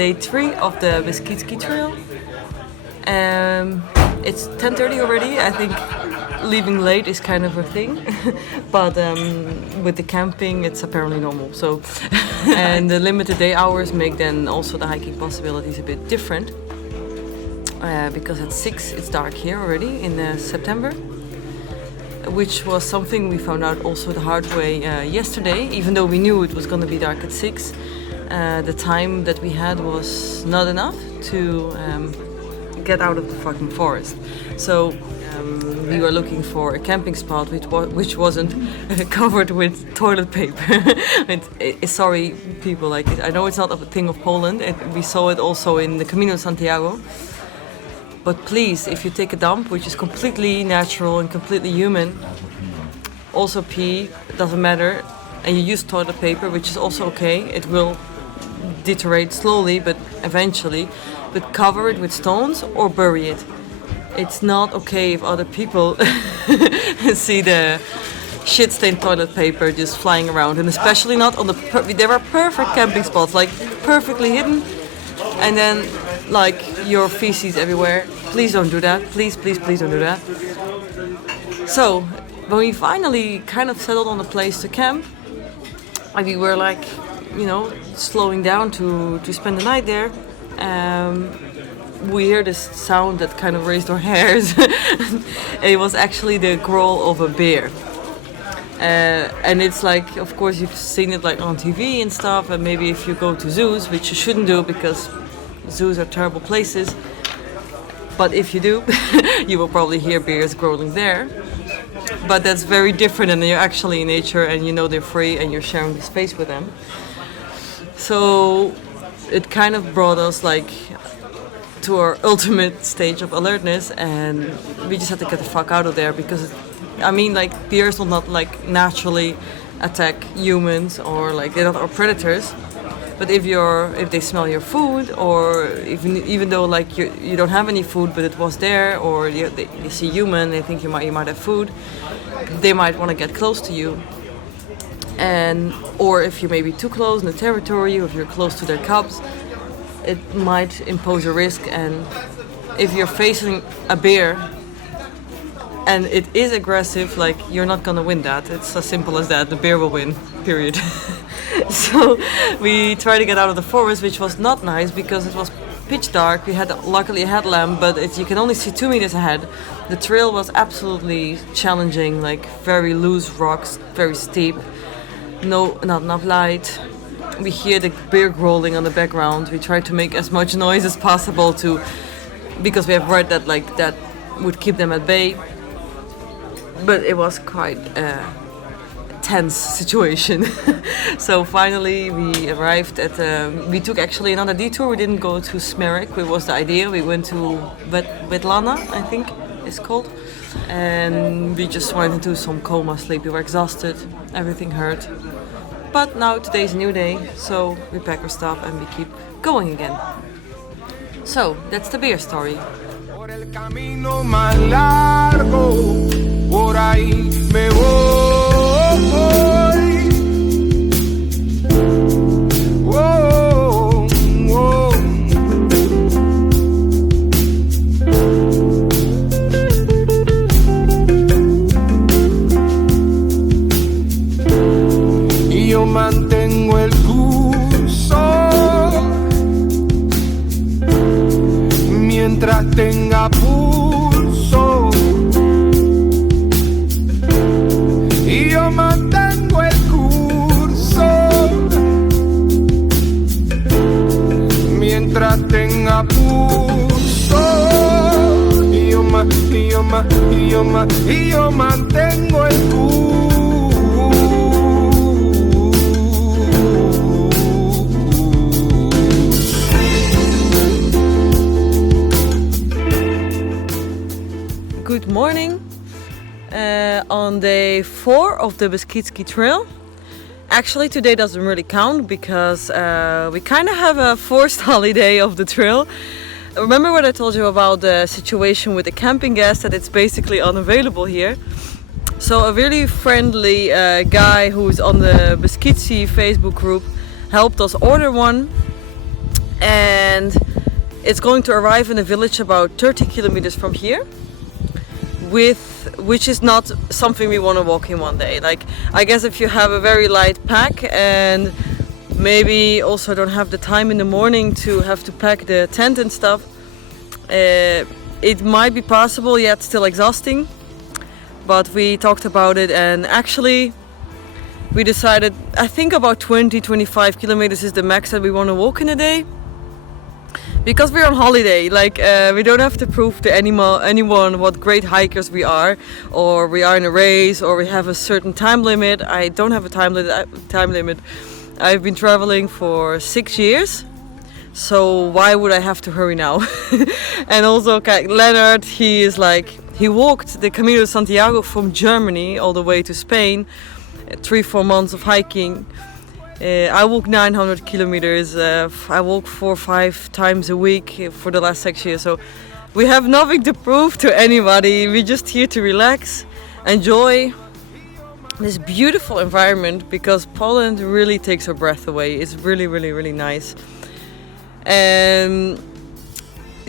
day 3 of the Beskidzki trail. It's 10:30 already. I think leaving late is kind of a thing, but with the camping, it's apparently normal. So, and the limited day hours make then also the hiking possibilities a bit different. Because at 6 it's dark here already in September, which was something we found out also the hard way yesterday. Even though we knew it was going to be dark at 6, the time that we had was not enough to get out of the fucking forest. So we were looking for a camping spot which wasn't covered with toilet paper. Sorry people, like I know it's not a thing of Poland. We saw it also in the Camino de Santiago. But please, if you take a dump, which is completely natural and completely human, also pee, doesn't matter, and you use toilet paper, which is also okay, it will deteriorate slowly, but eventually, but cover it with stones or bury it. It's not okay if other people see the shit-stained toilet paper just flying around, and especially not on there are perfect camping spots, like perfectly hidden, and then like your feces everywhere. Please don't do that. Please don't do that. So when we finally kind of settled on a place to camp, and we were like, slowing down to spend the night there, we hear this sound that kind of raised our hairs. It was actually the growl of a bear. And it's like, of course, you've seen it like on TV and stuff, and maybe if you go to zoos, which you shouldn't do because zoos are terrible places, but if you do, you will probably hear bears growling there. But that's very different, and you're actually in nature, and they're free, and you're sharing the space with them. So it kind of brought us like to our ultimate stage of alertness, and we just had to get the fuck out of there because, bears will not like naturally attack humans, or like they're not our predators. But if they smell your food, or even though like you don't have any food but it was there, or they see human, they think you might have food, they might want to get close to you. Or if you may be too close in the territory, or if you're close to their cubs, it might impose a risk. And if you're facing a bear and it is aggressive, like you're not gonna win that. It's as simple as that. The bear will win, period. So we tried to get out of the forest, which was not nice because it was pitch dark. We had luckily a headlamp, but you can only see 2 meters ahead. The trail was absolutely challenging, like very loose rocks, very steep, not enough light. We hear the bear growling on the background. We tried to make as much noise as possible because we have read that like that would keep them at bay. But it was quite a tense situation. So finally we arrived at, we took actually another detour. We didn't go to Smerek, which was the idea. We went to Vetlana, I think it's called. And we just went into some coma sleep. We were exhausted, everything hurt. But now today's a new day, so we pack our stuff and we keep going again. So that's the bear story. Por ahí me voy. Oh, oh. Y yo mantengo el curso mientras tenga pulso. Y yo mantengo el curso mientras tenga pulso. Y yo mantengo el curso. Good morning. On day 4 of the Beskidzki trail. Actually today doesn't really count because we kind of have a forced holiday of the trail. Remember what I told you about the situation with the camping gas, that it's basically unavailable here. So a really friendly guy who's on the Beskidzki Facebook group helped us order one, and it's going to arrive in a village about 30 kilometers from here, which is not something we want to walk in one day. Like, I guess if you have a very light pack and maybe also don't have the time in the morning to have to pack the tent and stuff, it might be possible, yet still exhausting. But we talked about it, and actually we decided, I think about 20-25 kilometers is the max that we want to walk in a day. Because we're on holiday, like we don't have to prove to anyone what great hikers we are, or we are in a race, or we have a certain time limit. I don't have a time limit. I've been traveling for 6 years, so why would I have to hurry now? And also Leonard, he walked the Camino de Santiago from Germany all the way to Spain, 3-4 months of hiking. I walk 900 kilometers. I walk 4 or 5 times a week for the last 6 years. So we have nothing to prove to anybody. We're just here to relax, enjoy this beautiful environment, because Poland really takes our breath away. It's really, really, really nice. And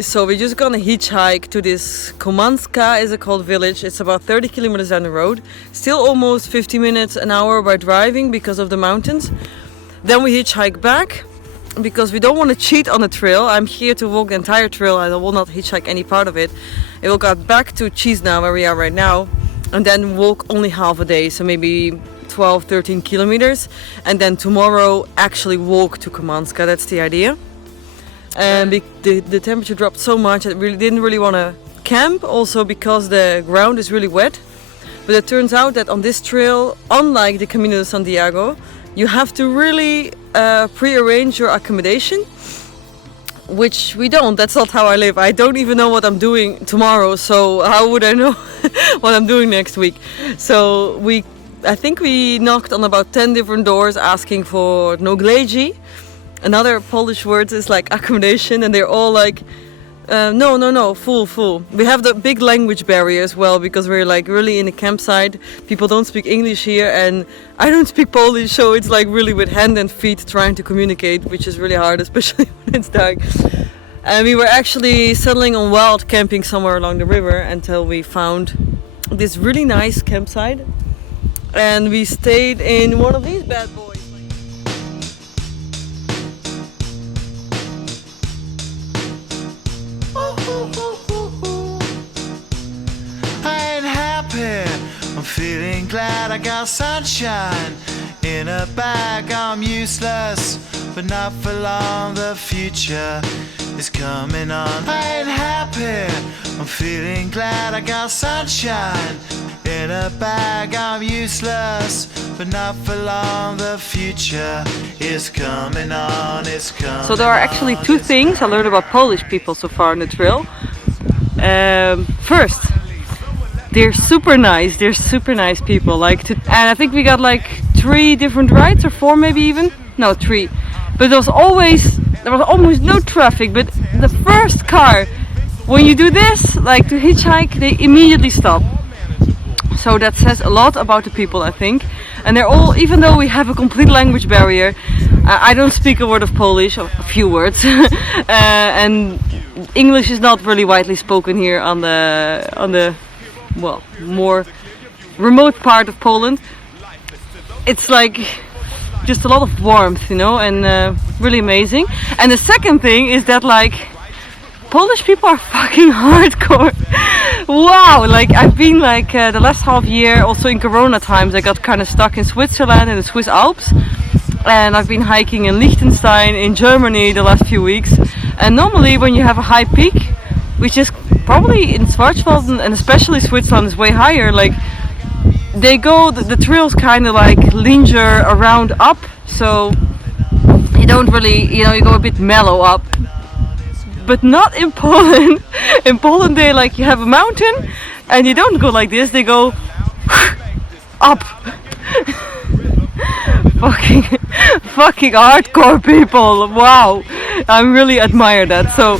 so we're just gonna hitchhike to this Komanska, is it called, village. It's about 30 kilometers down the road. Still almost 50 minutes an hour by driving because of the mountains. Then we hitchhike back because we don't want to cheat on the trail. I'm here to walk the entire trail. I will not hitchhike any part of it. I will go back to Cizna, where we are right now, and then walk only half a day, so maybe 12-13 kilometers, and then tomorrow actually walk to Komanska. That's the idea. And the temperature dropped so much that we didn't really want to camp, also because the ground is really wet. But it turns out that on this trail, unlike the Camino de Santiago, you have to really pre-arrange your accommodation, which we don't. That's not how I live. I don't even know what I'm doing tomorrow, so how would I know what I'm doing next week? So I think we knocked on about 10 different doors asking for nogleji. Another Polish word is like accommodation, and they're all like, no, full. We have the big language barrier as well, because we're like really in a campsite. People don't speak English here, and I don't speak Polish, so it's like really with hand and feet trying to communicate, which is really hard, especially when it's dark. And we were actually settling on wild camping somewhere along the river until we found this really nice campsite, and we stayed in one of these bad boys. I'm feeling glad I got sunshine in a bag. I'm useless, but not for long. The future is coming on. I ain't happy. I'm feeling glad I got sunshine in a bag. I'm useless, but not for long. The future is coming on. It's coming. So there are actually 2 things I learned about Polish people so far on the trail. First, they're super nice. They're super nice people. And I think we got like 3 different rides, or 4 maybe even. No, 3. But there was almost no traffic. But the first car, when you do this, like to hitchhike, they immediately stop. So that says a lot about the people, I think. And they're all, even though we have a complete language barrier, I don't speak a word of Polish, a few words, and English is not really widely spoken here on the more remote part of Poland. It's like just a lot of warmth, and really amazing. And the second thing is that like Polish people are fucking hardcore. Wow, like I've been like the last half year, also in Corona times, I got kind of stuck in Switzerland and the Swiss Alps, and I've been hiking in Liechtenstein, in Germany the last few weeks. And normally when you have a high peak, which is probably in Schwarzwald and especially Switzerland is way higher, like the trails kind of like linger around up, so you don't really, you go a bit mellow up. But not in Poland. In Poland they you have a mountain and you don't go like this, they go up. fucking hardcore people. Wow, I really admire that. So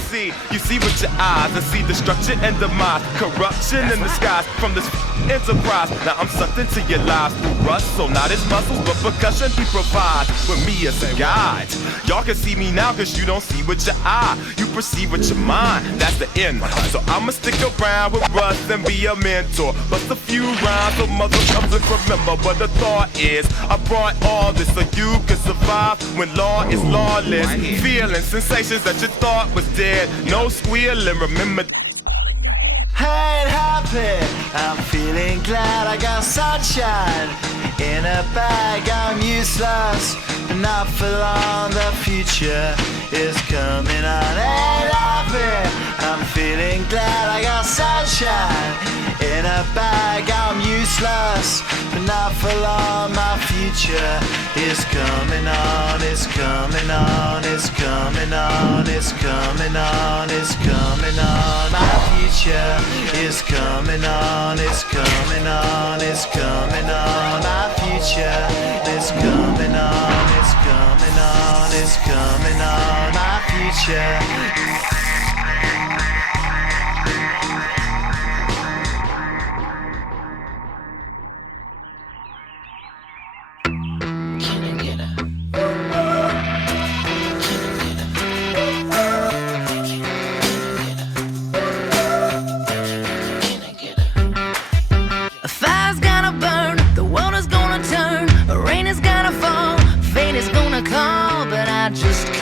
you see what with your eyes and see destruction and demise, corruption in the skies from this enterprise. Now I'm sucked into your lives through rust, so not his muscles, but percussion he provides with me as a guide. Y'all can see me now cause you don't see with your eye, you perceive with your mind, that's the end. So I'ma stick around with Russ and be a mentor, bust a few rhymes so mother comes and remember what the thought is. I brought all this so you can survive when law is lawless. Feeling sensations that you thought was dead, no squealing, remember. I ain't happy, I'm feeling glad I got sunshine in a bag. I'm useless, but not for long, the future is coming on. Ain't happy, I'm feeling glad I got sunshine in a bag. I'm useless, but not for long, my future is coming on. It's coming on, it's coming on, it's coming on, it's coming on. My future is coming on, it's coming on, it's coming on. My future is coming on, it's coming on, it's coming on. My future. Rain is gonna fall, fate is gonna call, but I just can't.